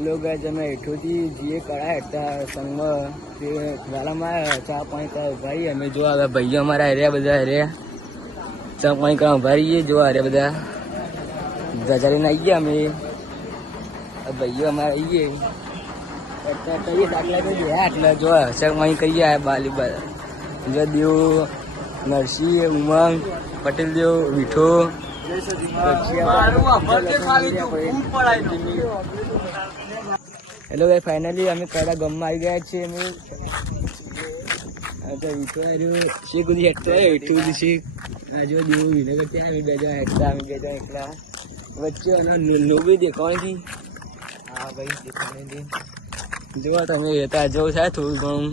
Hello guys, અમે હેઠોથી જીએ કળા હેઠતા સંગમાં તે વાલામાં ચા પાણી કરવા ઉભા રહીએ. અમે જો હવે ભાઈઓ અમારા હર્યા બધા હર્યા ચા પાણી કરવા ઉભા રહીએ. જો હર્યા બધા ધજારીને આવી ગયા. અમે ભાઈઓ અમારા આવીએ કહીએ દાખલા તો જોયા એટલે જો ચા પાણી કરીએ. બાલી જો દેવ નરસિંહ ઉમંગ પટેલ દેવ વિઠો હેલો ભાઈ, ફાઇનલી અમે કડા ગામમાં આવી ગયા છીએ. અમે વિઠો આવ્યો શેખ બધી હેઠતા વિઠું બધી શેખ આજુ દેવું વિનગર ત્યાં અમે બેજા હેઠતા અમે બેજા એકલા વચ્ચે નોબી દેખાવાની હા ભાઈ દેખાવાની જોવા તમે રહેતા જો થાય થોડું ઘણું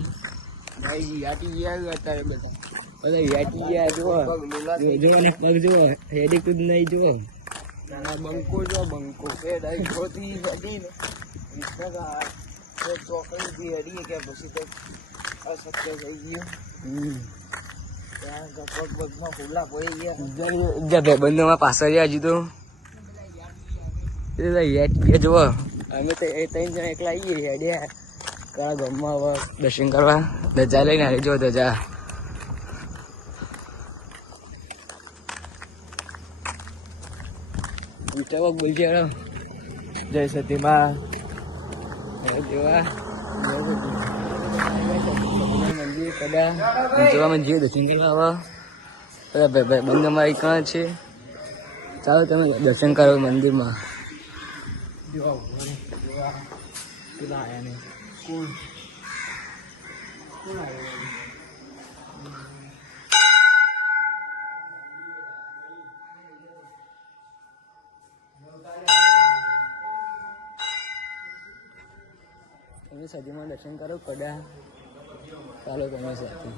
ભાઈ યાટી ગયા અત્યારે બધા યાટી ગયા જોવા જોવાને પગ જોવા હેડી કુદ નહીં જોવા બંકો જો બંકો હેડી ચોકડી હેડી કે પછી તો અશક્ય થઈ ગયું. ત્યાં પગ પગમાં ફૂલા પડી ગયા ભાઈબંધોમાં પાછળ રહ્યા હજુ તો યાટી જોવા અમે તો એ 3 જણા એકલા આવીએ હેડ્યા કયા ગામમાં હવે દર્શન કરવા ધજા લઈને આવી જો ધજા વિચારો બોલજે જય સતીમાં દેવા મંદિર કદા જોવામાં જઈએ દર્શન કરવા હવે બધા બંધ અમારી કાં છે. ચાલો તમે દર્શન કરો મંદિરમાં. તમે સદીમાં દર્શન કરો કડા ચાલો તમે સાથે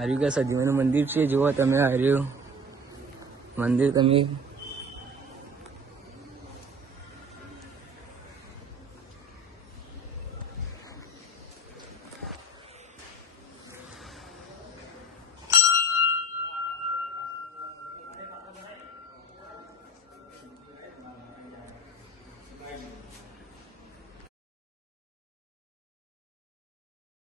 હરિકા સદીમાનું મંદિર છે. જુઓ તમે હાર્યું મંદિર તમે